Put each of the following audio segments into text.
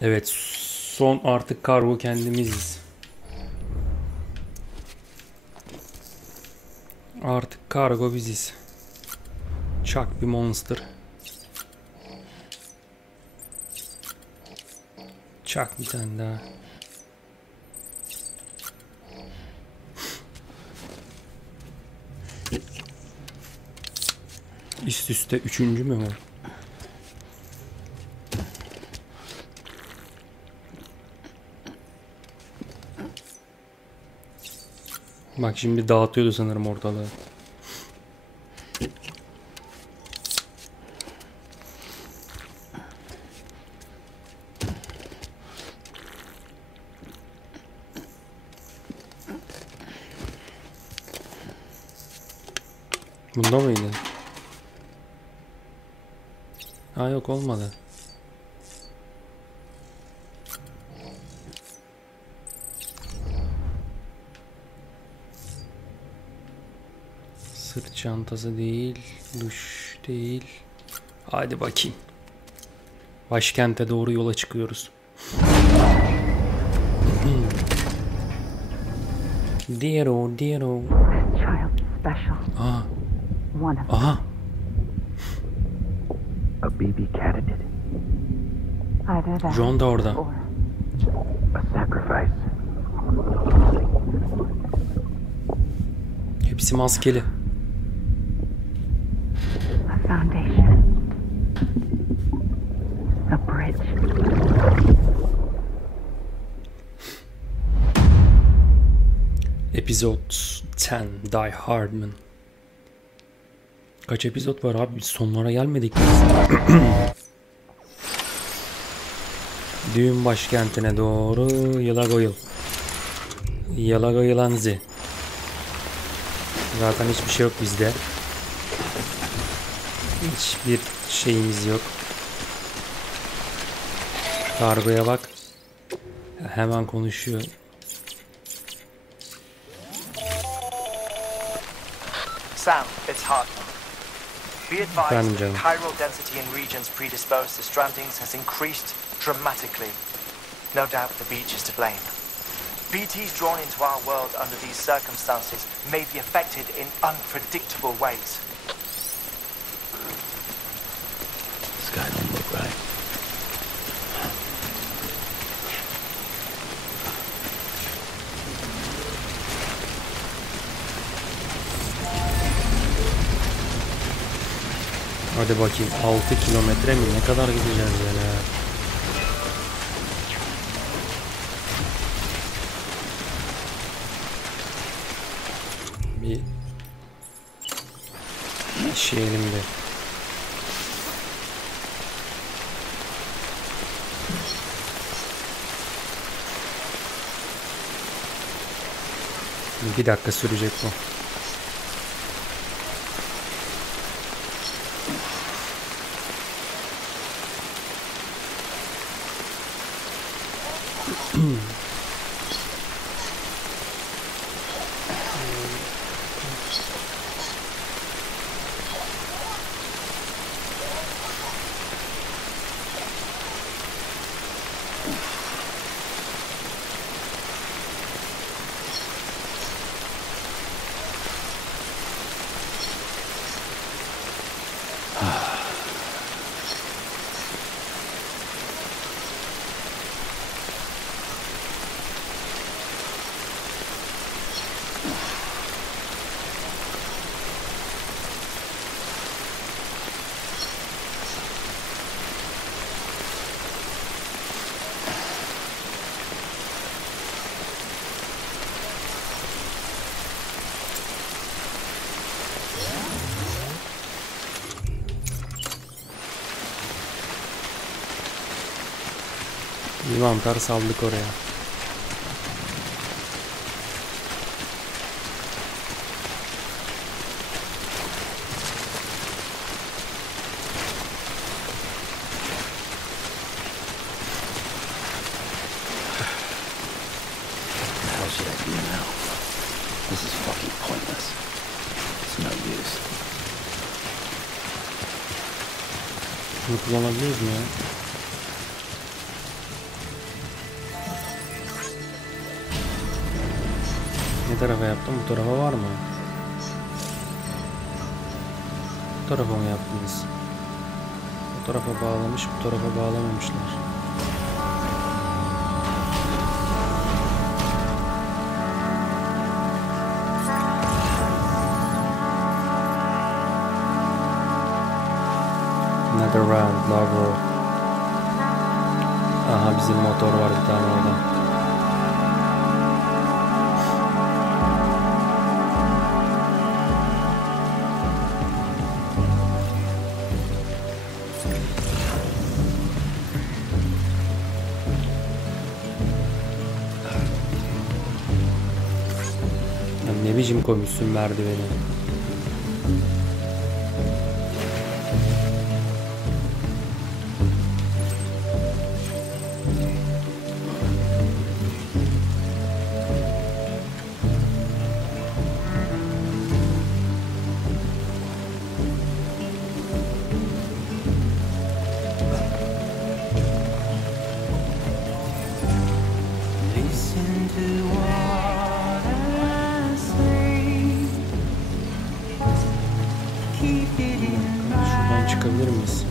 Evet, son artık kargo kendimiziz. Artık kargo biziz. Çak bir monster. Çak bir tane daha. Üst üste üçüncü mü var? Bak şimdi dağıtıyordu sanırım ortalığı. Bunda mıydı? Ha yok, olmadı. Sırt çantası değil, duş değil. Hadi bakayım. Başkente doğru yola çıkıyoruz. Diero, diero. Aha. Aha. A baby cat did it. John da orada. A sacrifice. Hepsi maskeli. A foundation. A bridge. Episode 10 Die Hardman. Kaç epizod var abi? Biz sonlara gelmedik. Düğün başkentine doğru yola koyul. Yola koyulanzi. Zaten hiçbir şey yok bizde. Hiçbir şeyimiz yok. Kargoya bak. Hemen konuşuyor. Sam, it's Hartman. Be advised that chiral density in regions predisposed to strandings has increased dramatically. No doubt the beach is to blame. BTs drawn into our world under these circumstances may be affected in unpredictable ways. This guy don't look right. Hadi bakayım, 6 kilometre mi? Ne kadar gideceğiz yani? Bir şey elimde. Bir dakika sürecek bu. Bir mantar saldık oraya. How should I do now? This is fucking pointless. It's no use. Şunu kullanabiliyoruz mu ya? Ne tarafa yaptım? Bu tarafa var mı? Bu tarafa mı yaptınız? Bu tarafa bağlamış, bu tarafa bağlamamışlar. Another round, logo. Aha, bizim motor var bir tane orada. Ne biçim koymuşsun merdiveni? Şuradan çıkabilir miyiz?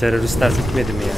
Teröristler bitmedi mi ya?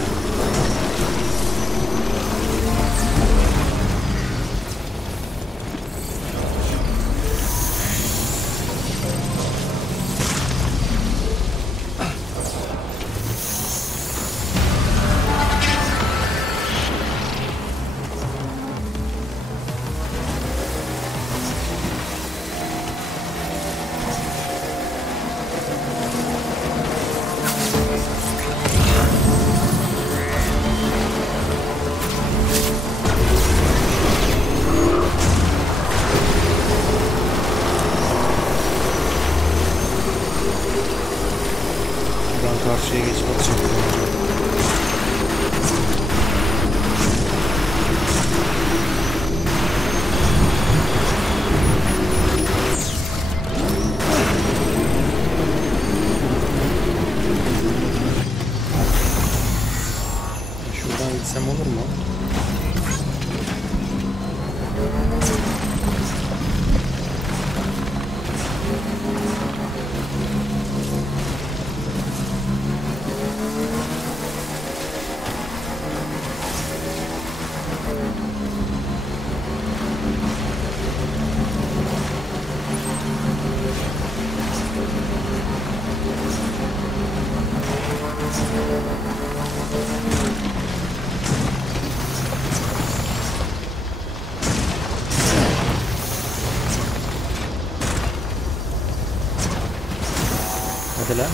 Karşıya geçmek için. Şuradan gitsem olur mu? Hadi lan.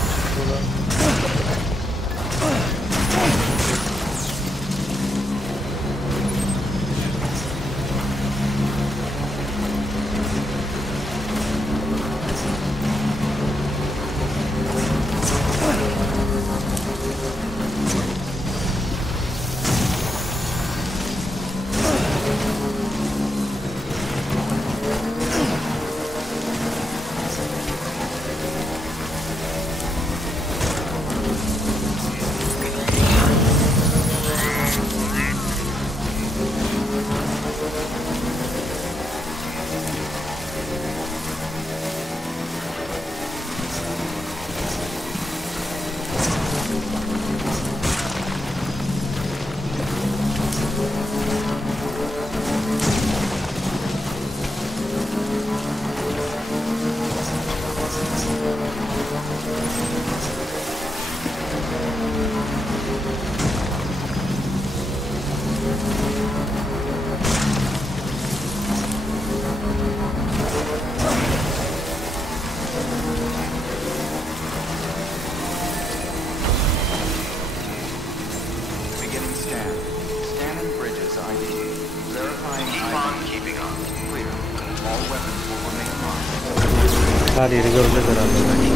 All weapons will remain locked. Her yeri göreceğiz herhalde belki.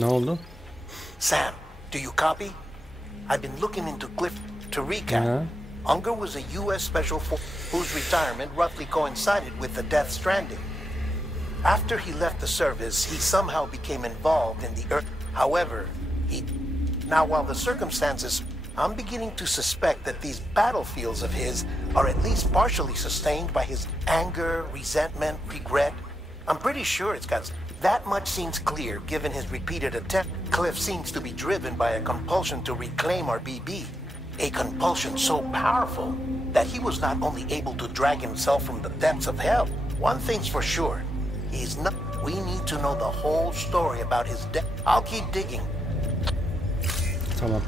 Ne oldu? Sam, do you copy? I've been looking into Cliff to recap. Unger was a U.S. Special Force whose retirement roughly coincided with the death Stranding. After he left the service, he somehow became involved in the Earth. However, Now, while the circumstances, I'm beginning to suspect that these battlefields of his are at least partially sustained by his anger, resentment, regret. I'm pretty sure it's got... That much seems clear, given his repeated attempt. Cliff seems to be driven by a compulsion to reclaim our BB. A compulsion so powerful that he was not only able to drag himself from the depths of hell. One thing's for sure, he's not... We need to know the whole story about his death. I'll keep digging. Tamam.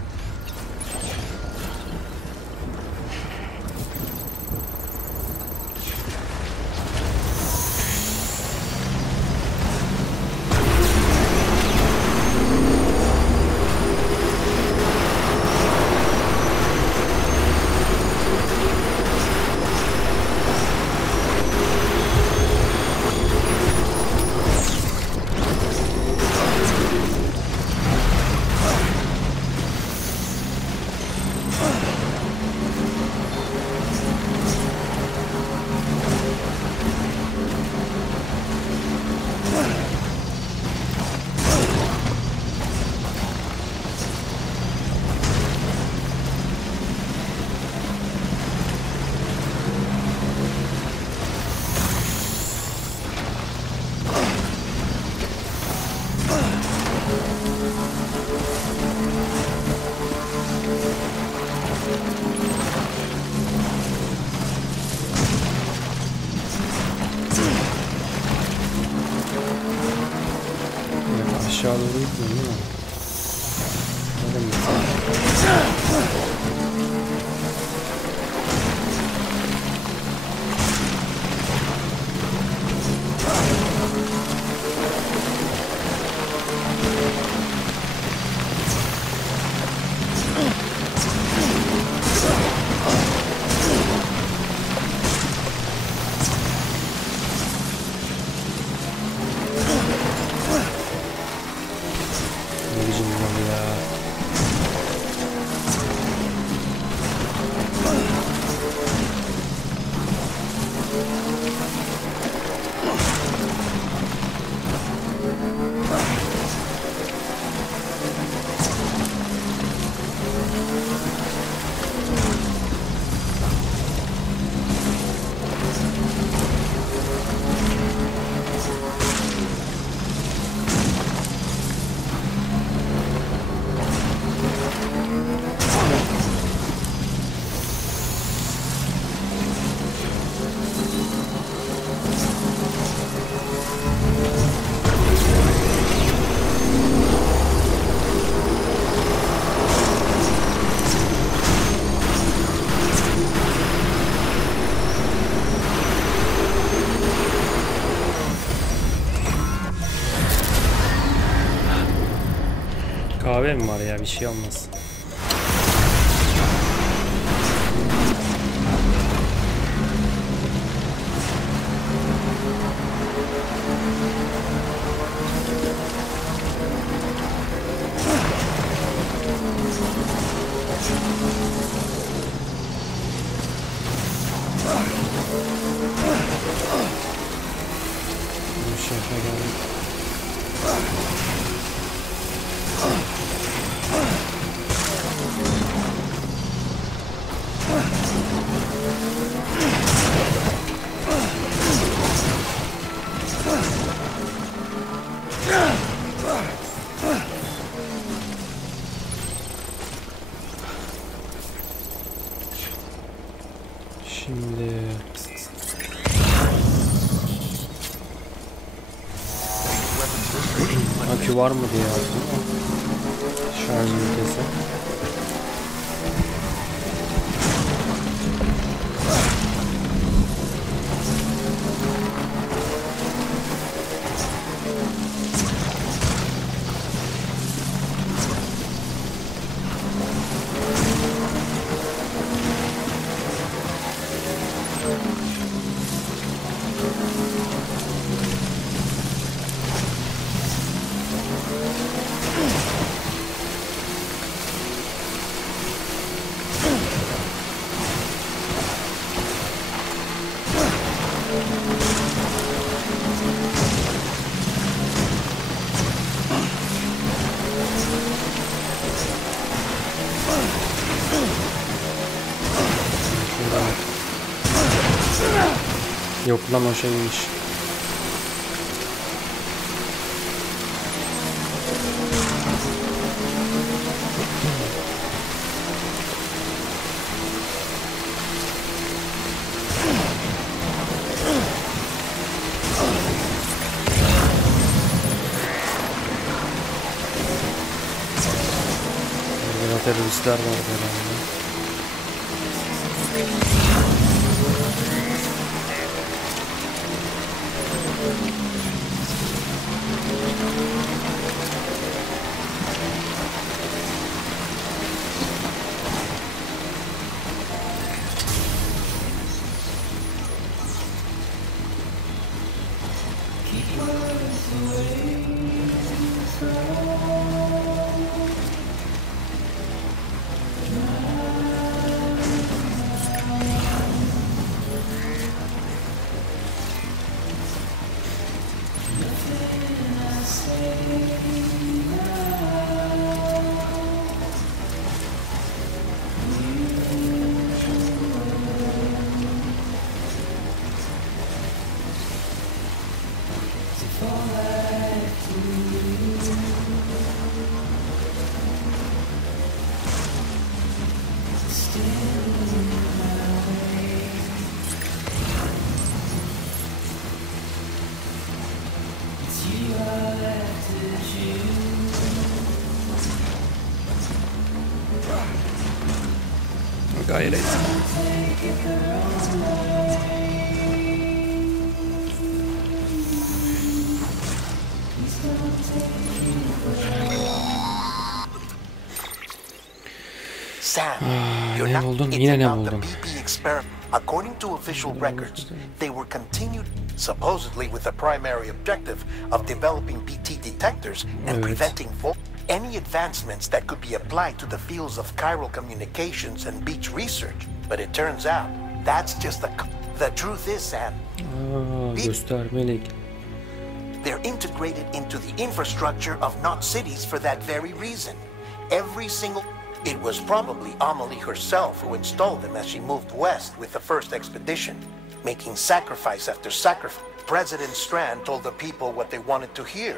Aşağı doğru gitmiyorum değil mi? Nereden gitsin? Kahve mi var ya, bir şey olmaz. Bu şefe geldik. Şimdi akü var mı diye yazdım. Şarj ünitesi. Yok lan o şeymiş. Teröristler var herhalde. Gayret. Sam, you're ne not buldun? it's Yine ne about the buldun? BB experiment. According to official records, they were continued supposedly with the primary objective of developing BT detectors and preventing any advancements that could be applied to the fields of chiral communications and beach research. But it turns out that's just the truth is, Sam. Göstermelik. They're integrated into the infrastructure of not cities for that very reason. Every single... It was probably Amelie herself who installed them as she moved west with the first expedition, making sacrifice after sacrifice. President Strand told the people what they wanted to hear.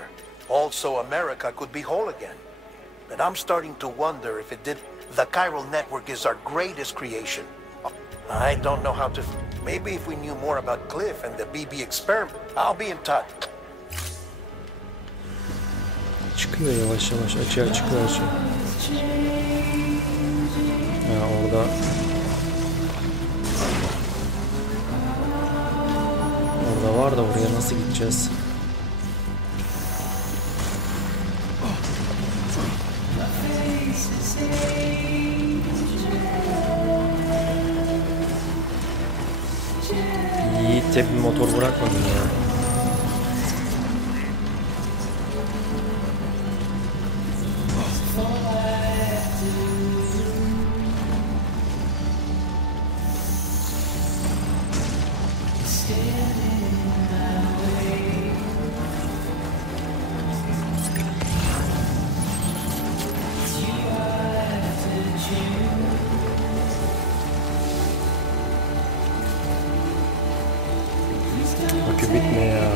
Also, America could be whole again. But I'm starting to wonder if it did... The chiral network is our greatest creation. I don't know how to... Maybe if we knew more about Cliff and the BB experiment, I'll be in touch. Çıkıyor yavaş yavaş, açığa çıkıyor her şey. Ya orada var da oraya nasıl gideceğiz? Yiğit de bir motor bırakmadı ya. Akü bitme ya.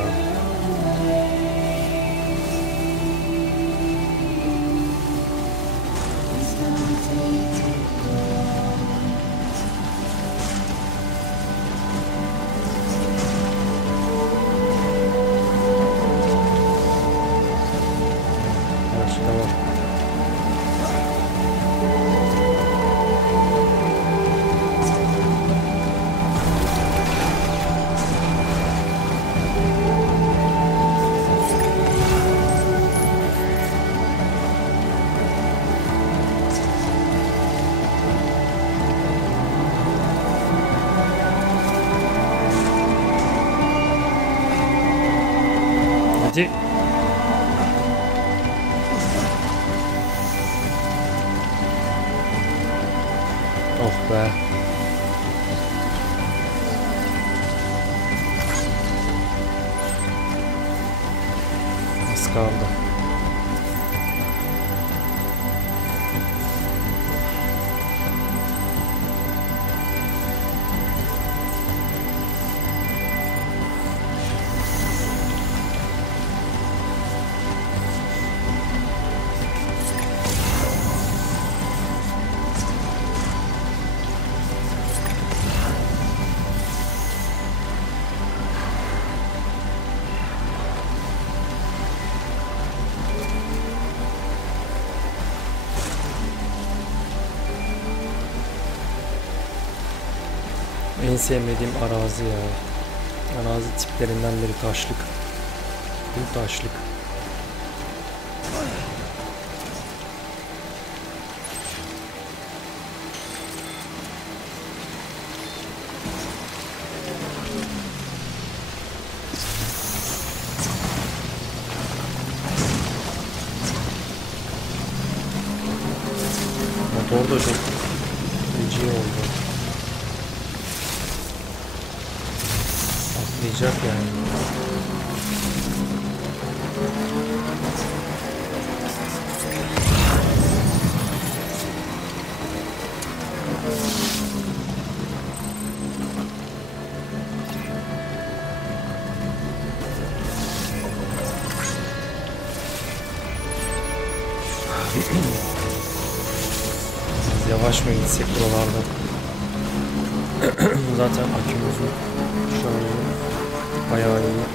Hadi. Oh be. Az kaldı. En sevmediğim arazi ya. Arazi tiplerinden biri taşlık. Bu taşlık. Motor da çok feci oldu. Atlayacak yani. Yavaş mı gitsek buralarda? Zaten akümüzün şarjı bayağı iyi.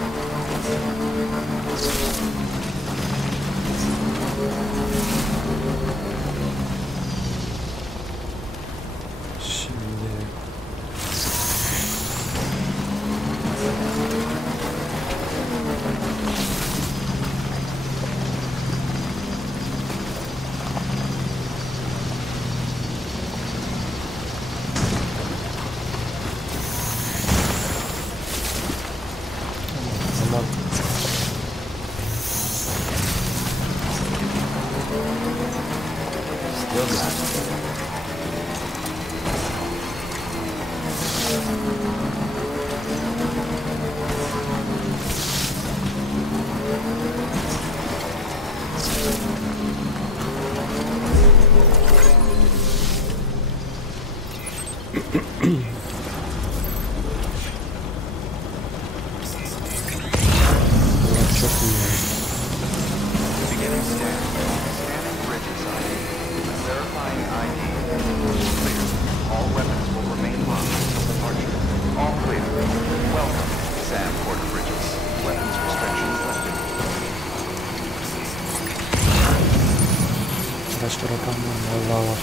Şimdi Başka rakamlar vallahi var.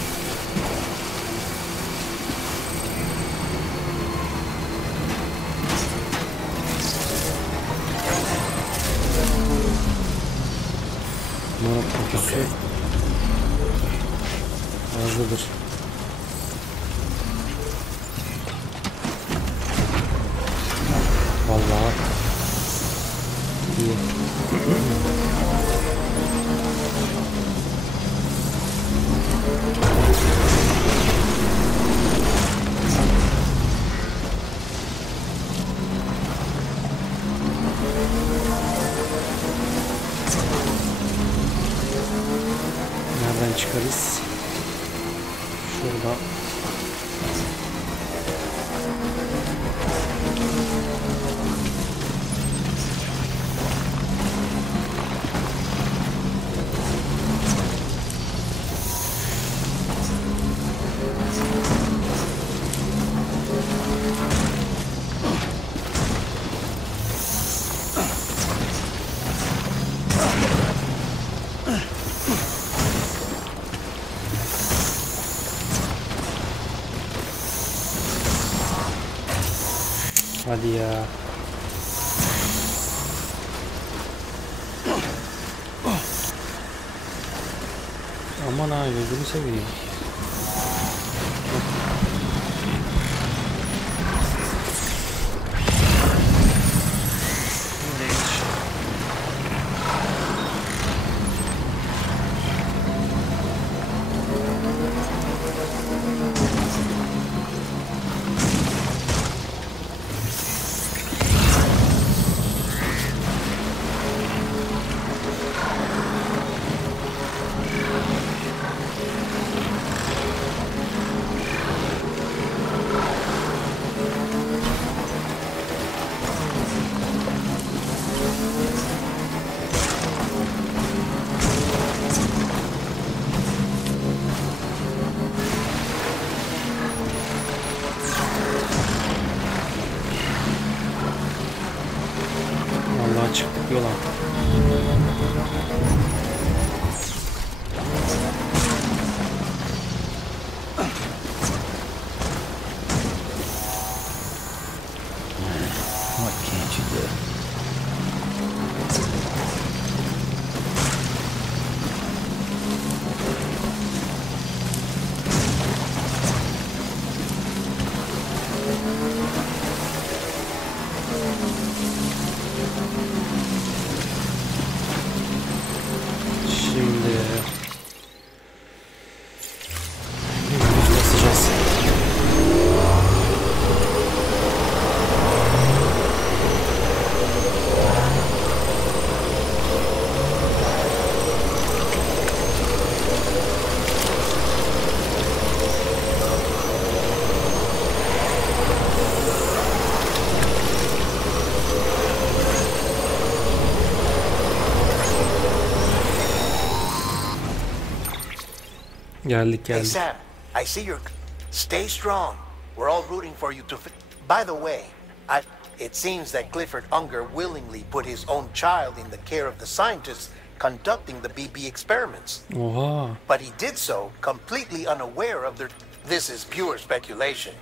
Bunun kokusu fazladır. Vallahi iyi. Nereden çıkarız? Şurada. Hadi ya. Aman ha, gözünü seveyim. Çıktık yola. Geldik. Hey Sam, I see you're... Stay strong. We're all rooting for you to... By the way, it seems that Clifford Unger willingly put his own child in the care of the scientists conducting the BB experiments. Oha. But he did so completely unaware of their... This is pure speculation.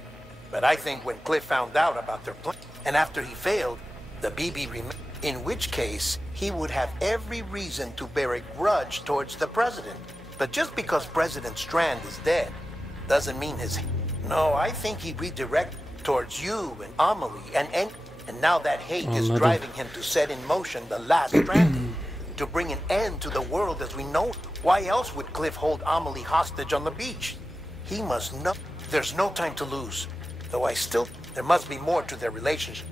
But I think when Cliff found out about their plan, and after he failed, the BB in which case, he would have every reason to bear a grudge towards the president. But just because President Strand is dead, doesn't mean his... No, I think he redirected towards you and Amelie, and now that hate is driving him to set in motion the last Stranding, to bring an end to the world as we know it. Why else would Cliff hold Amelie hostage on the beach? He must know. There's no time to lose. Though there must be more to their relationship.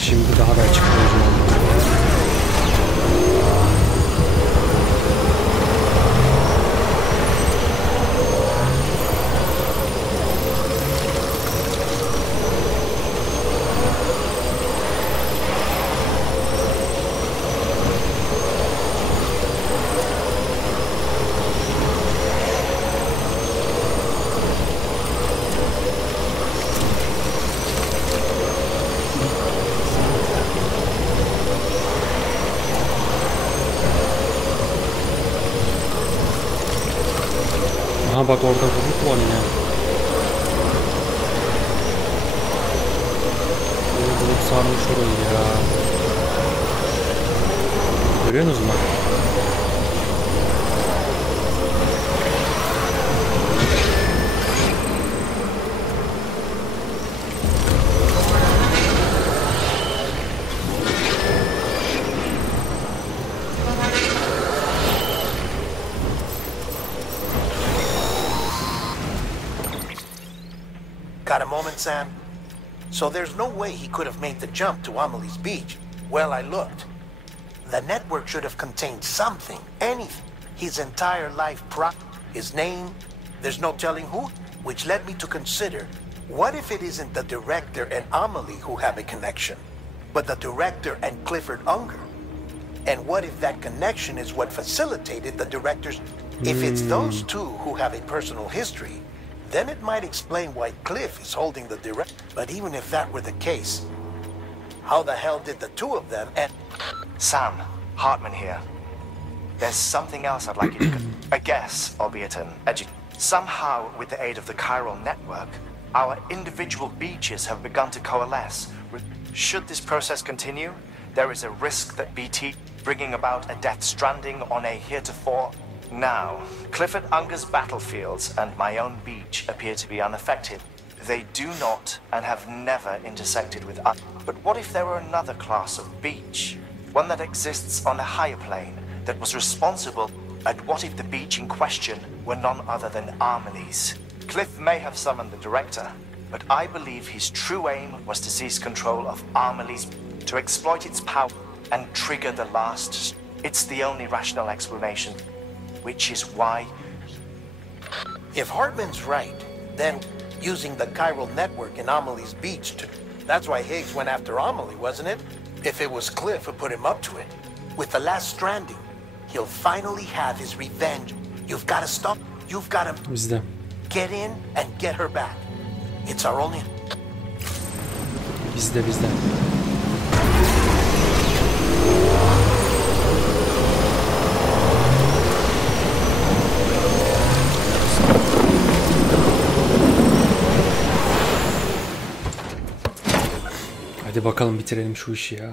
Şimdi daha da açıklayacağım. Aha bak orada bulut var yine. Bulut sarmış orayı ya. Görüyorsunuz mu? Got a moment, Sam? So there's no way he could have made the jump to Amelie's beach. Well, I looked. The network should have contained something, anything. His entire life his name, there's no telling who, which led me to consider, what if it isn't the director and Amelie who have a connection, but the director and Clifford Unger? And what if that connection is what facilitated the director's... If it's those two who have a personal history, then it might explain why Cliff is holding the direct. But even if that were the case, how the hell did the two of them and... Sam, Hartman here. There's something else I'd like you to... A guess, albeit an Somehow, with the aid of the chiral network, our individual beaches have begun to coalesce. Should this process continue, there is a risk that BT bringing about a death stranding on a heretofore... Now, Clifford Unger's battlefields and my own beach appear to be unaffected. They do not and have never intersected with us. But what if there were another class of beach? One that exists on a higher plane, that was responsible, and what if the beach in question were none other than Amelie's? Cliff may have summoned the director, but I believe his true aim was to seize control of Amelie's, to exploit its power and trigger the last. It's the only rational explanation. Which is why... If Hartman's right, then using the chiral network in Amelie's beach to... That's why Higgs went after Amelie, wasn't it? If it was Cliff who put him up to it. With the last Stranding, he'll finally have his revenge. You've got to stop. You've got to... Get in and get her back. It's our only... Bizde. Hadi bakalım bitirelim şu işi ya.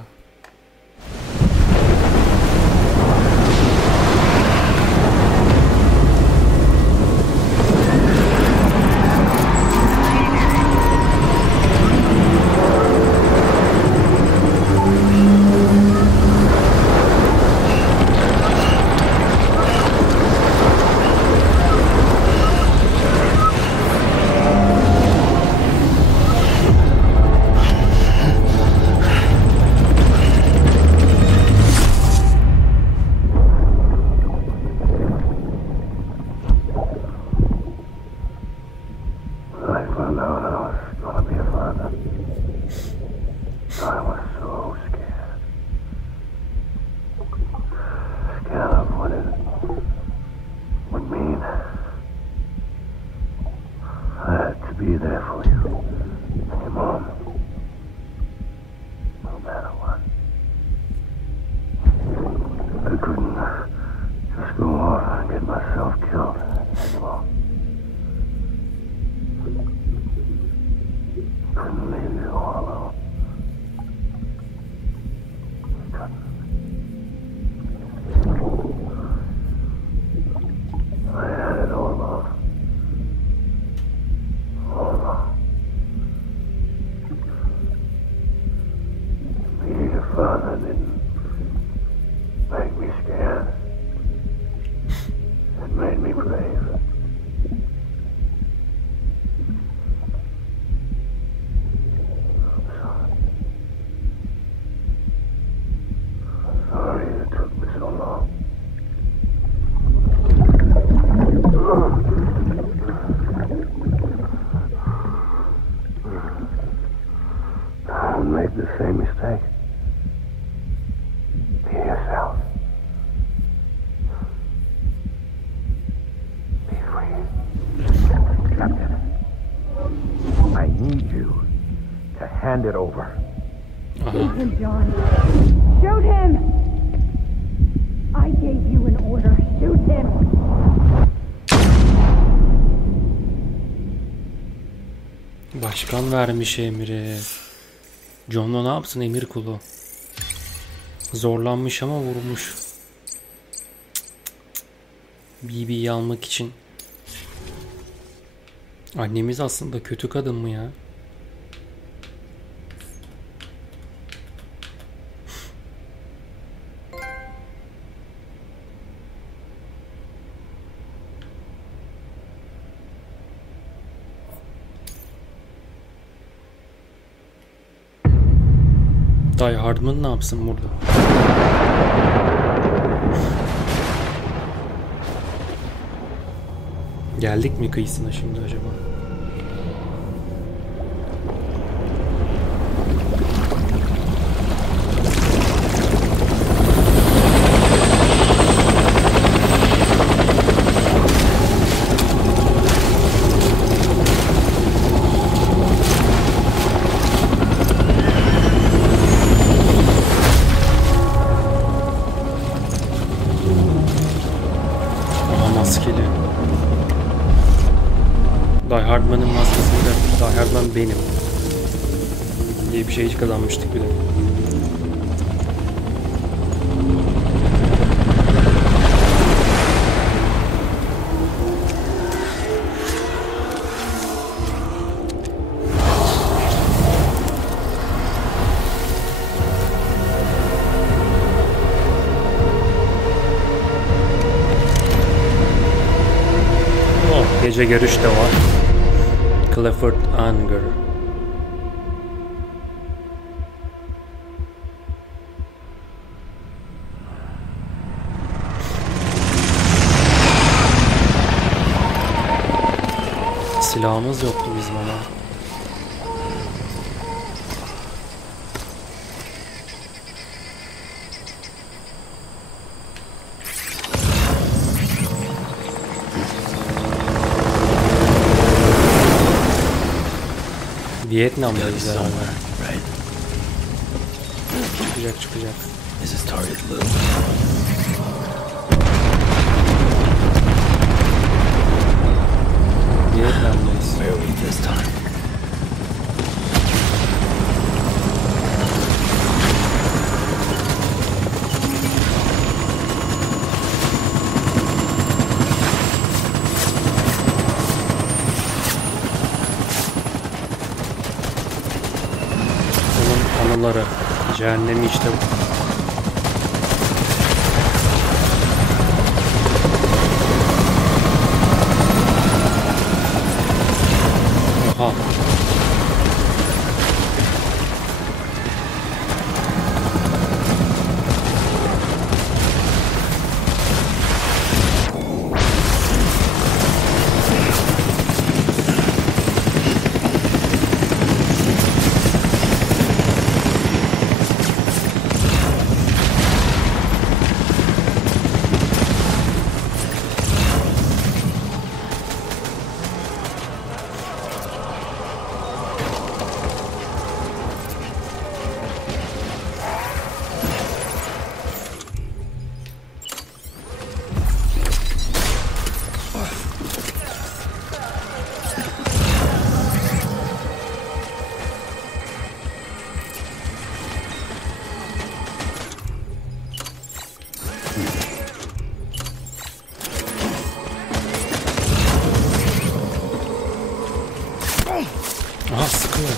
mean. I had to be there for you and your mom. No matter what. I couldn't just go off and get myself killed anymore. Couldn't leave you all alone. Couldn't. I had it all along. All along. Being a father didn't make me scared. It made me brave. I'm sorry. I'm sorry it took me so long. Don't make the same mistake. Be yourself. Be free. Captain, I need you to hand it over. Shoot him, John. Shoot him! I gave you an order. Shoot him! Başkan vermiş emri. John'la ne yapsın emir kulu? Zorlanmış ama vurmuş. BB'yi almak için. Annemiz aslında kötü kadın mı ya? Die Hardman ne yapsın burada? Geldik mi kıyısına şimdi acaba? Hardman'ın maskesiyle Die Hardman benim diye bir şey hiç kazanmıştık bile. Oh, gece görüş de var. Clifford Anger. Silahımız yoktu bizim ama. Vietnam'dayız herhalde. Çıkacak. This is target loop. Vietnam'dayız. Where are we this time? Anıları, cehennemi işte bu. Oha. Aha sıkıyor.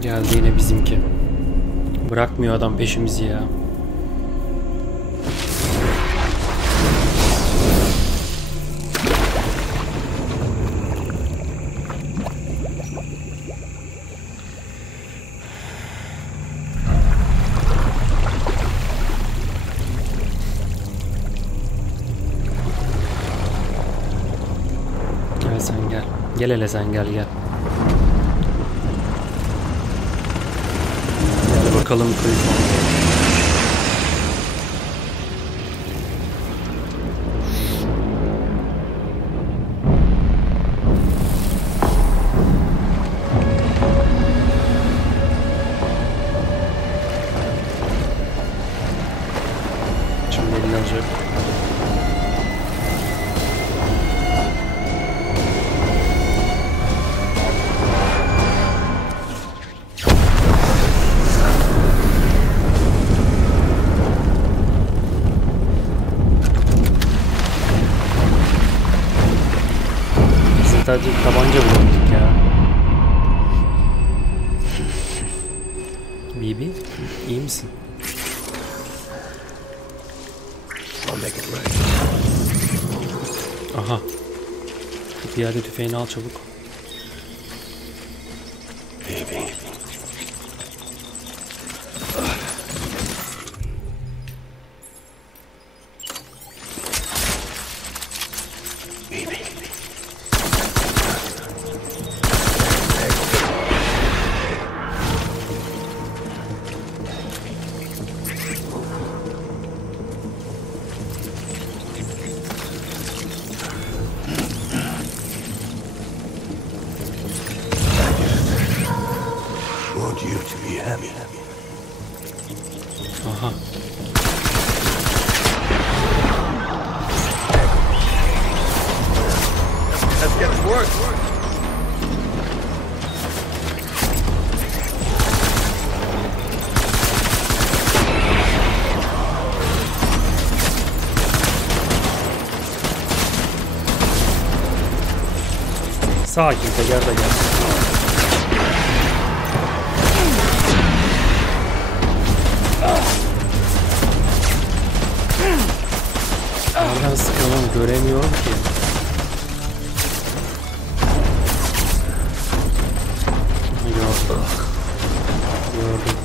Geldi yine bizimki. Bırakmıyor adam peşimizi ya. Gel sen gel. Gel hele sen gel gel. Bakalım şimdi elini alacak. Sadece tabanca bulamadık ya. Bibi, iyi misin? Aha. Şu piyade tüfeğini al çabuk. Aha. Let's get to work. Sakin teker teker. Nereden sıkalım göremiyorum ki. Gördüm. Gördüm.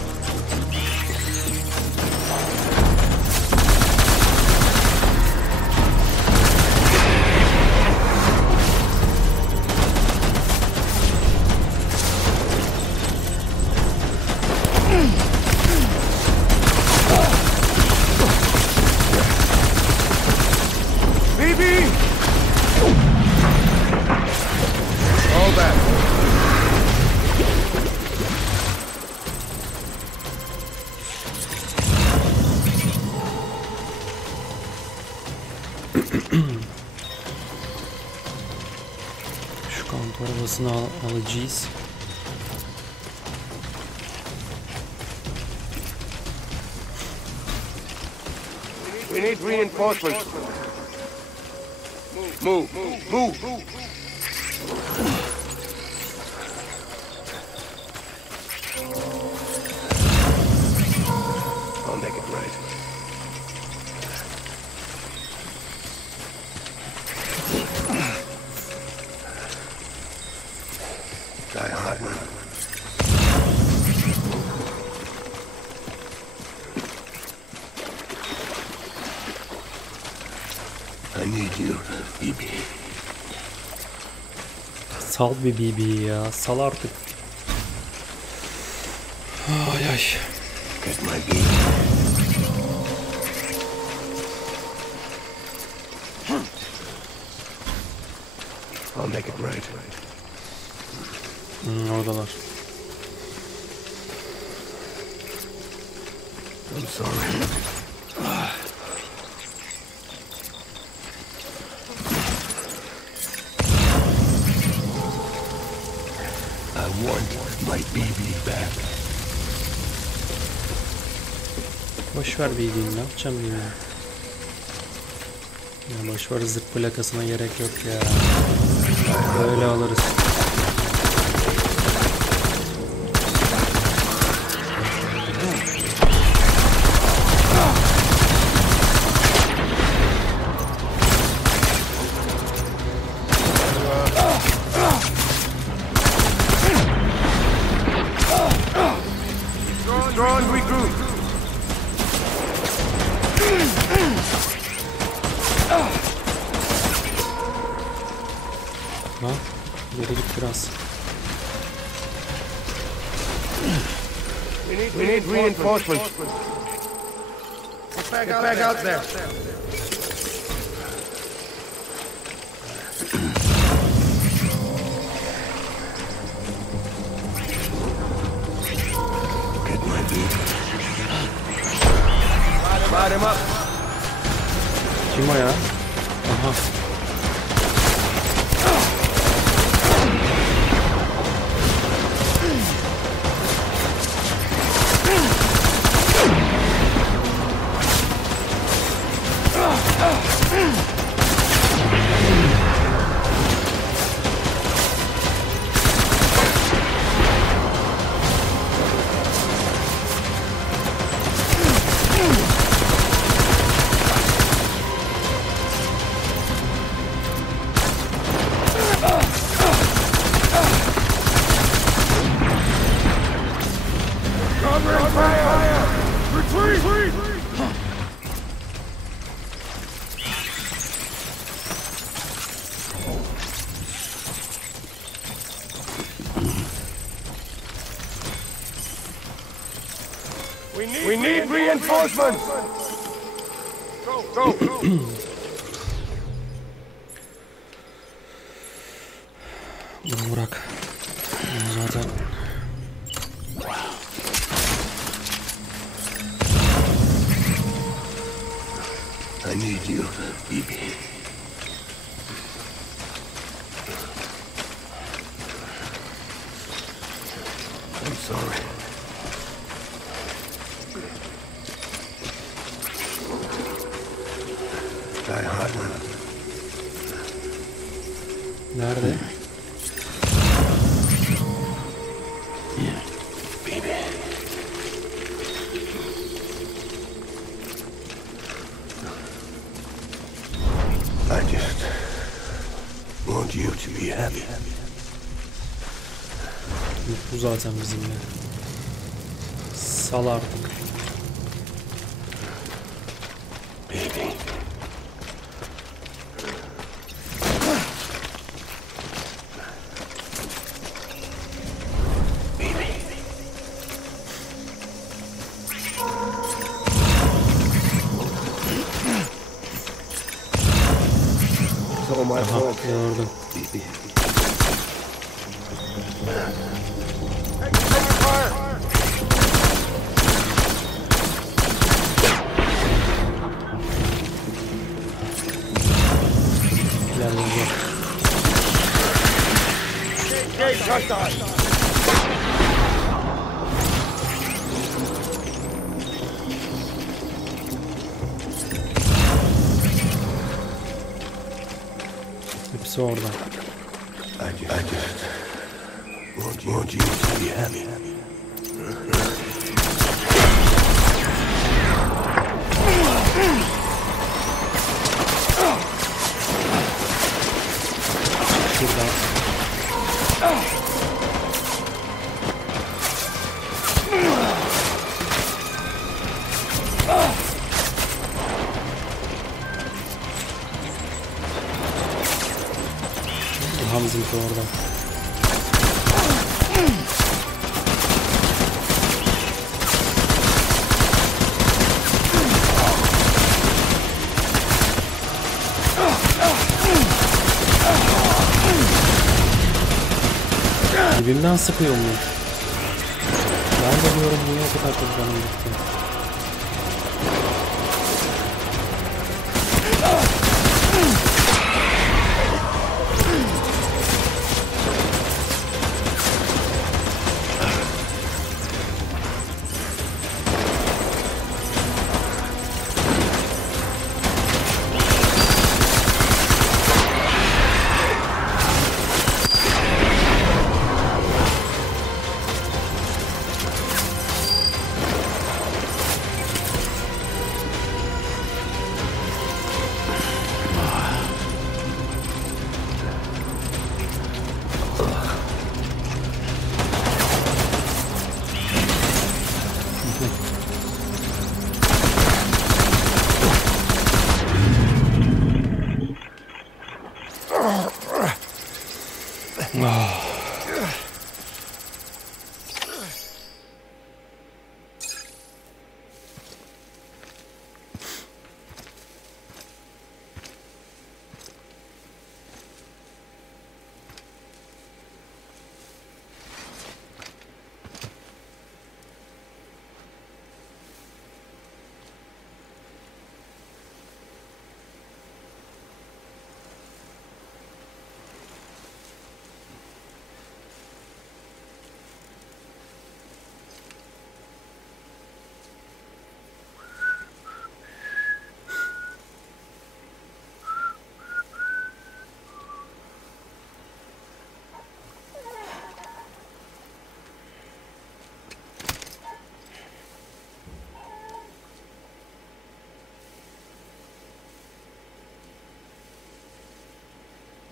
Şu kamp arabasını alacağız. We need reinforcements. Move. I'll make it right. Die hard. I need you, BB. Sal bir BB ya. Sal artık. Ay ay. Get my BB. I'll make it right. Oradalar. I'm sorry. I want my BB back. Boşver BB'yi, ne yapacağım BB'yi? Ya boşver, zıp plakasına gerek yok ya. Böyle alırız. Ha? Geri git biraz. We need reinforcements. Get back out there. Get my beat. Light him up. Kim o ya? Aha. We need reinforcements. Go. Bunu bırak. Zaten I need you, BB. I'm sorry. Die hard. nerede? Yeah, baby. I just want you to be happy. Mutlu zaten bizimle. Sal artık. Baby. Aha, gördüm. Hepsi orada. I just want you to be happy. Şuradan. Hamza'yı orada. Dibinden sıkıyor mu? Ben de diyorum niye o kadar çok canım gitti.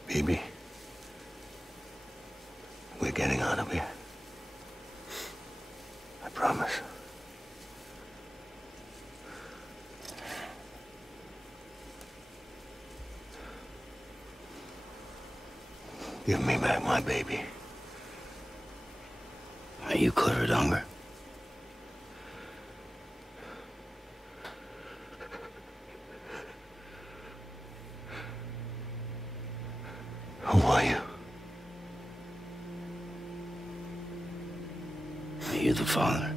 Baby, we're getting out of here. I promise. Give me back my baby. Are you clear of hunger? Who are you? Are you the father?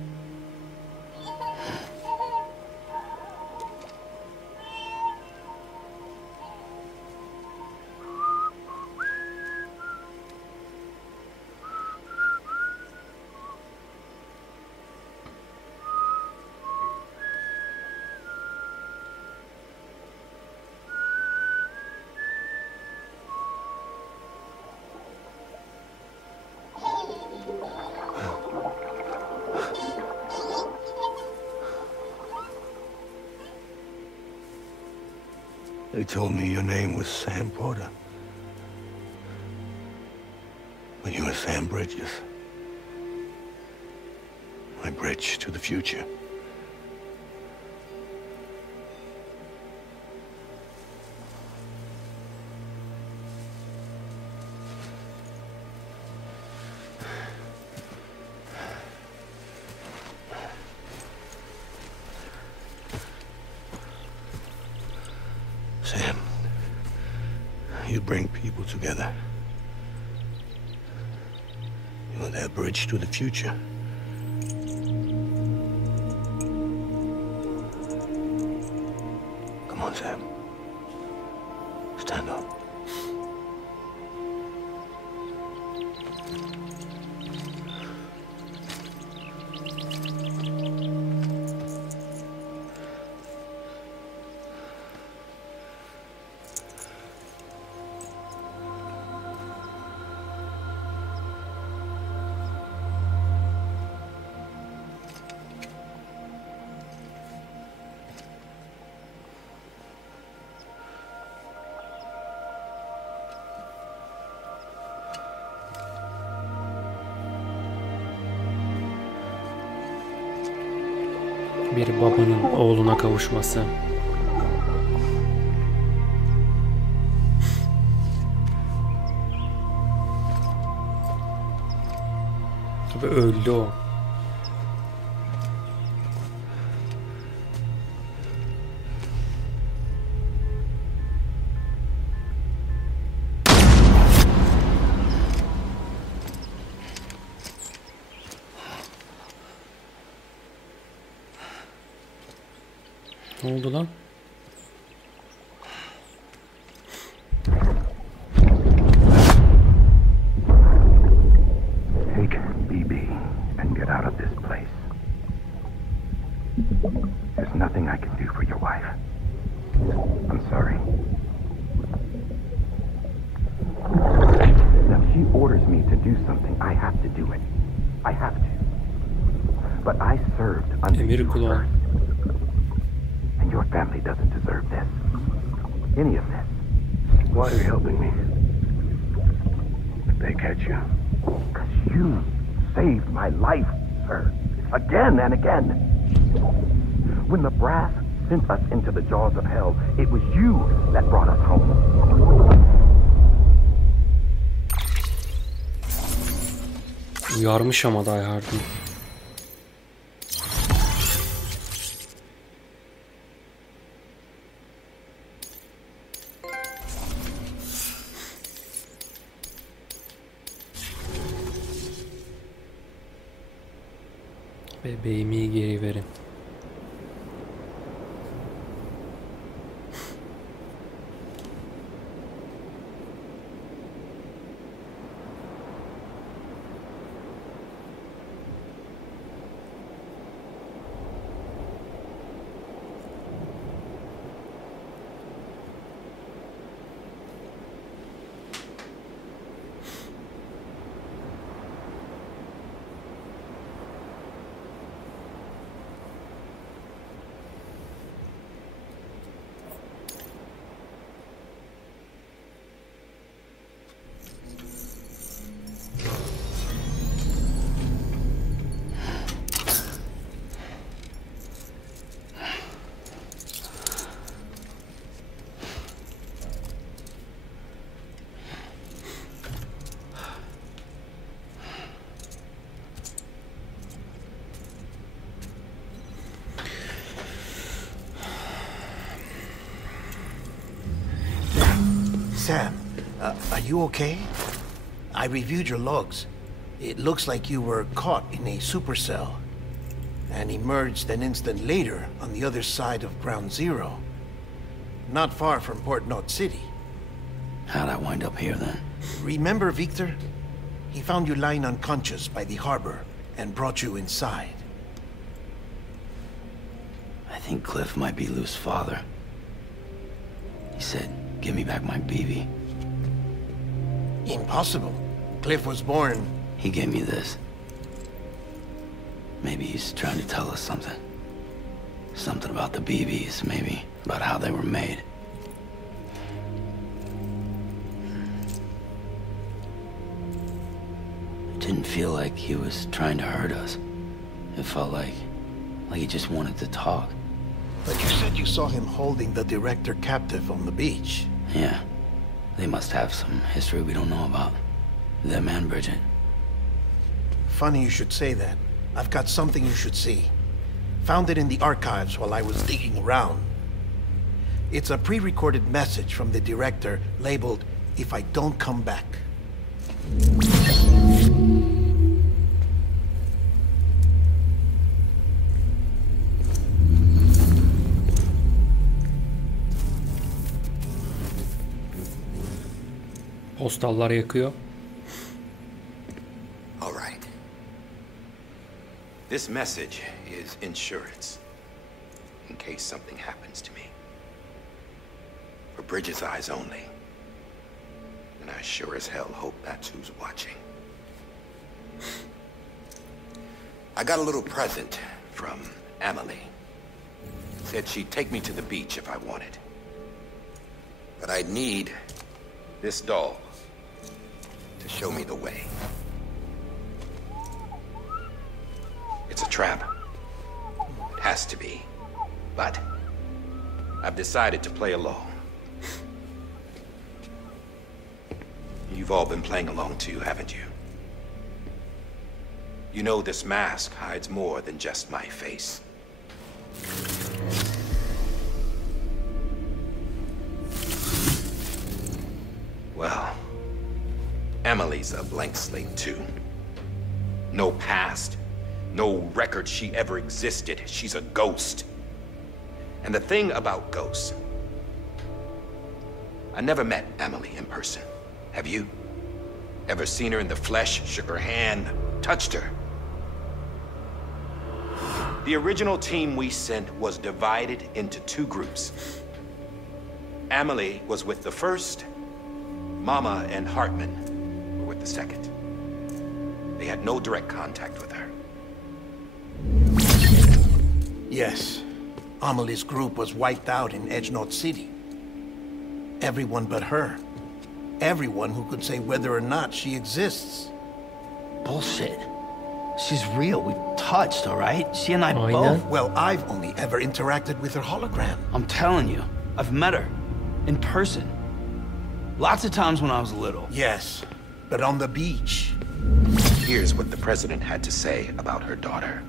They told me your name was Sam Porter. But you were Sam Bridges. My bridge to the future. Sam, you bring people together. You're their bridge to the future. Come on, Sam. Stand up. Bir babanın oğluna kavuşması. Tabii öldü o. Ne oldu lan? Take BB and get out of this place. There's nothing I can do for your wife. I'm sorry. Now, if she orders me to do something, I have to do it. I have to. But I served under you first. And your family doesn't deserve this. Any of this. Why are you helping me? If they catch you. Because you saved my life, sir. Again and again. When the brass sent us into the jaws of hell, it was you that brought us home. Uyarmış ama Die Hard'ın. Bebeğimi geri verin. Sam, are you okay? I reviewed your logs. It looks like you were caught in a supercell and emerged an instant later on the other side of Ground Zero. Not far from Port Knot City. How'd I wind up here then? Remember Victor? He found you lying unconscious by the harbor and brought you inside. I think Cliff might be Lou's father. He said, "Give me back my BB." Impossible. Cliff was born... He gave me this. Maybe he's trying to tell us something. Something about the BBs, maybe. About how they were made. It didn't feel like he was trying to hurt us. It felt like he just wanted to talk. But you said you saw him holding the director captive on the beach. Yeah. They must have some history we don't know about. Them and Bridget. Funny you should say that. I've got something you should see. Found it in the archives while I was digging around. It's a pre-recorded message from the director labeled, "If I don't come back." Postallar yakıyor. All right. This message is insurance. In case something happens to me. For Bridget's eyes only. And I sure as hell hope that's who's watching. I got a little present from Emily. Said she'd take me to the beach if I wanted. But I'd need this doll to show me the way. It's a trap. It has to be. But I've decided to play along. You've all been playing along too, haven't you? You know this mask hides more than just my face. Well, Emily's a blank slate too. No past, no record she ever existed. She's a ghost. And the thing about ghosts, I never met Emily in person. Have you? Ever seen her in the flesh, shook her hand, touched her? The original team we sent was divided into two groups. Emily was with the first, Mama and Hartman were with the second. They had no direct contact with her. Yes. Amelie's group was wiped out in Edgenorth City. Everyone but her. Everyone who could say whether or not she exists. Bullshit. She's real. We touched, all right? She and I both. Well, I've only ever interacted with her hologram. I'm telling you, I've met her. In person. Lots of times when I was little. Yes, but on the beach. Here's what the president had to say about her daughter.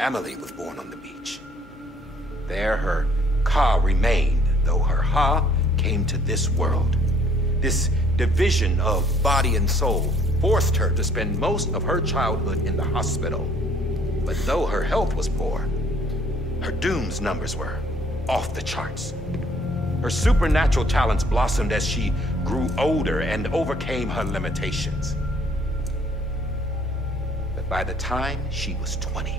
Emily was born on the beach. There her ka remained, though her ha came to this world. This division of body and soul forced her to spend most of her childhood in the hospital. But though her health was poor, her doom's numbers were off the charts. Her supernatural talents blossomed as she grew older and overcame her limitations. But by the time she was 20,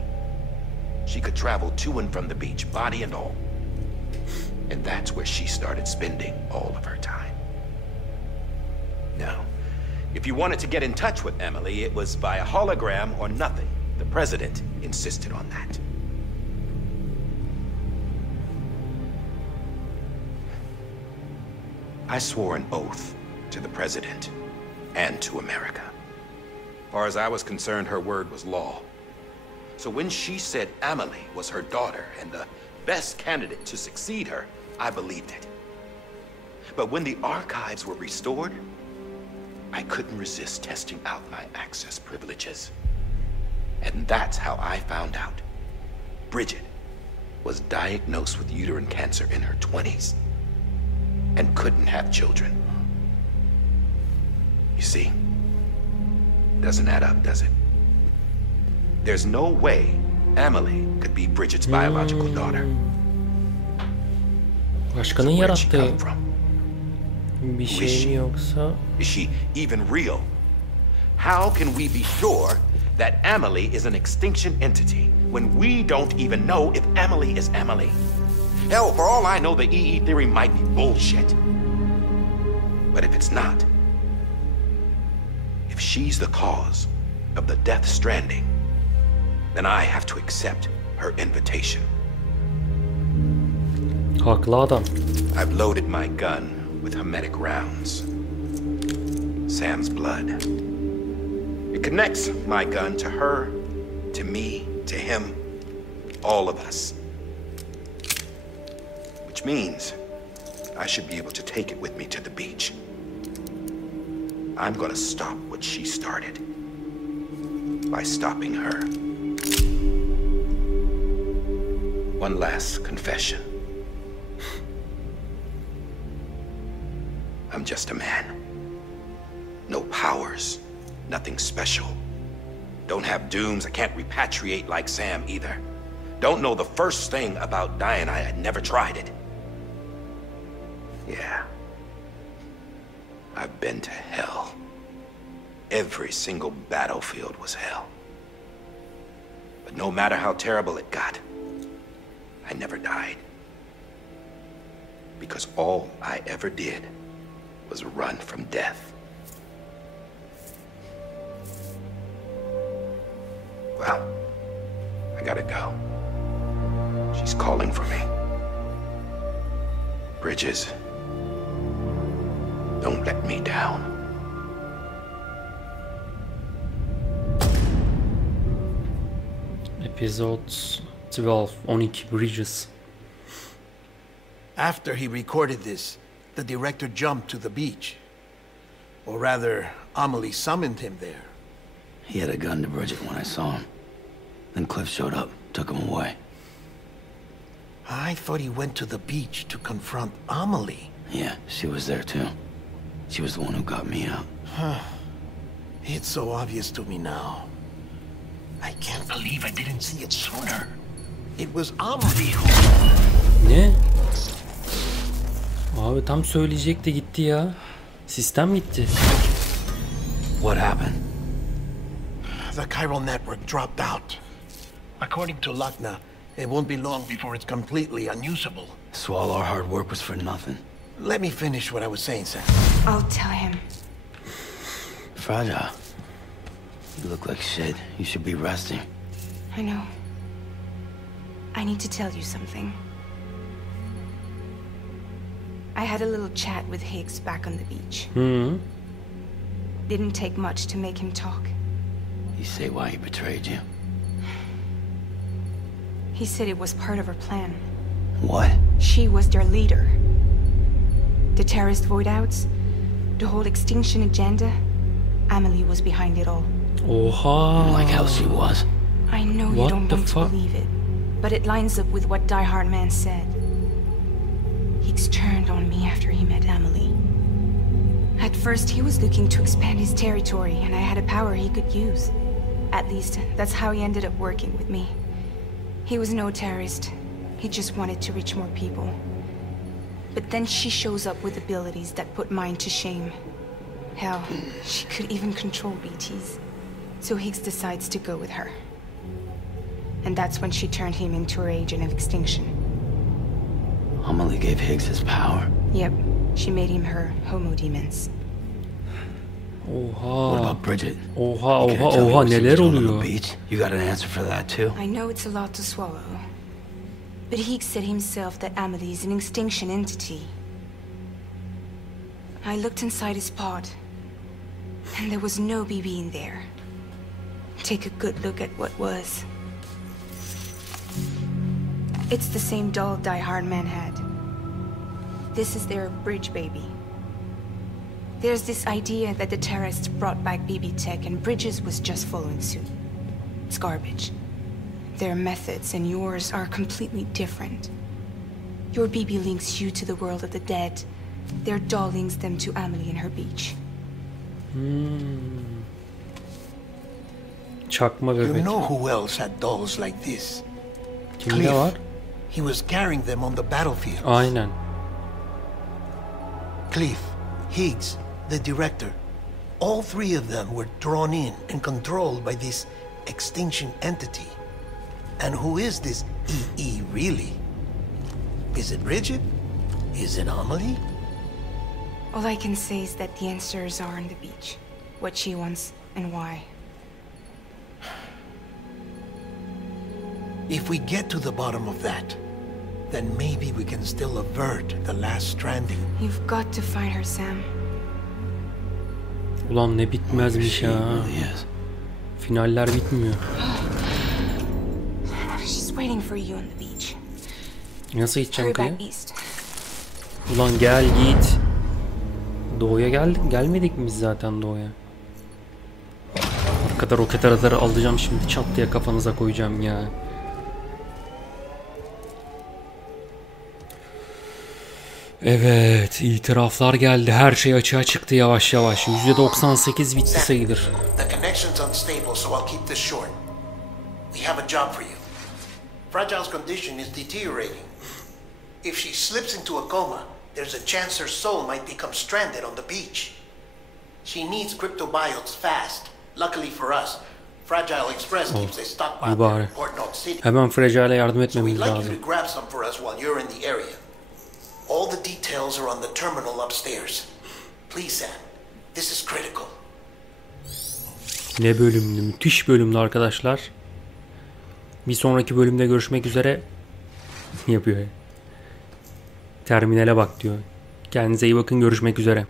she could travel to and from the beach, body and all. And that's where she started spending all of her time. Now, if you wanted to get in touch with Emily, it was via hologram or nothing. The president insisted on that. I swore an oath to the president and to America. As far as I was concerned, her word was law. So when she said Emily was her daughter and the best candidate to succeed her, I believed it. But when the archives were restored, I couldn't resist testing out my access privileges. And that's how I found out Bridget was diagnosed with uterine cancer in her 20s and couldn't have children. You see, doesn't add up, does it? There's no way Emily could be Bridget's biological daughter. Başkanın yarattığı bir şey mi yoksa? Is she even real? How can we be sure that Emily is an extinction entity when we don't even know if Emily is Emily? Hell, for all I know, the EE theory might be bullshit. But if it's not, if she's the cause of the death stranding, then I have to accept her invitation. Haklı adam. I've loaded my gun with hermetic rounds. Sam's blood. It connects my gun to her, to me, to him, all of us. Which means I should be able to take it with me to the beach. I'm gonna stop what she started by stopping her. One last confession. I'm just a man. No powers, nothing special. Don't have dooms, I can't repatriate like Sam either. Don't know the first thing about dying, I had never tried it. Yeah. I've been to hell. Every single battlefield was hell. But no matter how terrible it got, I never died. Because all I ever did was run from death. Well, I gotta go. She's calling for me. Bridges, don't let me down. Episode 12, 12 Bridges. After he recorded this, the director jumped to the beach. Or rather, Amelie summoned him there. He had a gun to Bridget when I saw him. Then Cliff showed up, took him away. I thought he went to the beach to confront Amelie. Yeah, she was there too. She was the one who got me out. It's so obvious to me now. I can't believe I didn't see it sooner. It was Amelie who... Ne? Abi tam söyleyecekti gitti ya. Sistem gitti. What happened? The chiral network dropped out. According to Lakna, it won't be long before it's completely unusable. So all our hard work was for nothing. Let me finish what I was saying, Sam. I'll tell him. Fragile. You look like shit. You should be resting. I know. I need to tell you something. I had a little chat with Higgs back on the beach. Didn't take much to make him talk. You say why he betrayed you? He said it was part of her plan. What? She was their leader. The terrorist void-outs, the whole extinction agenda, Amelie was behind it all. Oha. Like how she was. I know you don't want to believe it, but it lines up with what Die Hard Man said. Higgs turned on me after he met Amelie. At first, he was looking to expand his territory, and I had a power he could use. At least, that's how he ended up working with me. He was no terrorist. He just wanted to reach more people. But then she shows up with abilities that put mine to shame. Hell, she could even control BTs. So Higgs decides to go with her. And that's when she turned him into her agent of extinction. Amelie gave Higgs his power. Yep, she made him her homo demons. What about Bridget? Oha neler oluyor? You got an answer for that too? I know it's a lot to swallow. But Higgs said himself that Amelie is an extinction entity. I looked inside his pod, and there was no BB in there. Take a good look at what was. It's the same doll Die Hard Man had. This is their bridge baby. There's this idea that the terrorists brought back BB tech and Bridges was just following suit. It's garbage. Their methods and yours are completely different. Your BB links you to the world of the dead. Their doll links them to Amelie and her beach. Çakma bebek. You know who else had dolls like this? Kimde var? He was carrying them on the battlefield. Aynen. Cliff, Higgs, the director. All three of them were drawn in and controlled by this extinction entity. And who is this EE really? Is it Bridget? Is it Amelie? All I can say is that the answers are on the beach. What she wants and why. If we get to the bottom of that, then maybe we can still avert the last stranding. You've got to find her, Sam. Ulan ne bitmezmiş ya. Finaller bitmiyor. She's waiting for you on the beach. Nasıl gideceğim kıyı? Back east. Ulan gel git. Doğuya gelmedik mi biz zaten doğuya? Arkada roket araları alacağım şimdi, çat diye kafanıza koyacağım ya. Evet, itiraflar geldi. Her şey açığa çıktı yavaş yavaş. %98 bitti sayılır. The connection's unstable, so I'll keep this short. We have a job for you. Fragile's condition is deteriorating. If she slips into a coma, there's a chance her soul might become stranded on the beach. She needs cryptobiotes fast. Luckily for us, Fragile Express keeps a stockpile there in Port North City. Hemen Fragile'e yardım etmemiz So we'd like lazım. you to grab some for us while you're in the area. All the details are on the terminal upstairs. Please, Sam. This is critical. Ne bölümdü? Müthiş bölümdü arkadaşlar. Bir sonraki bölümde görüşmek üzere. Yapıyor. Terminale bak diyor. Kendinize iyi bakın, görüşmek üzere.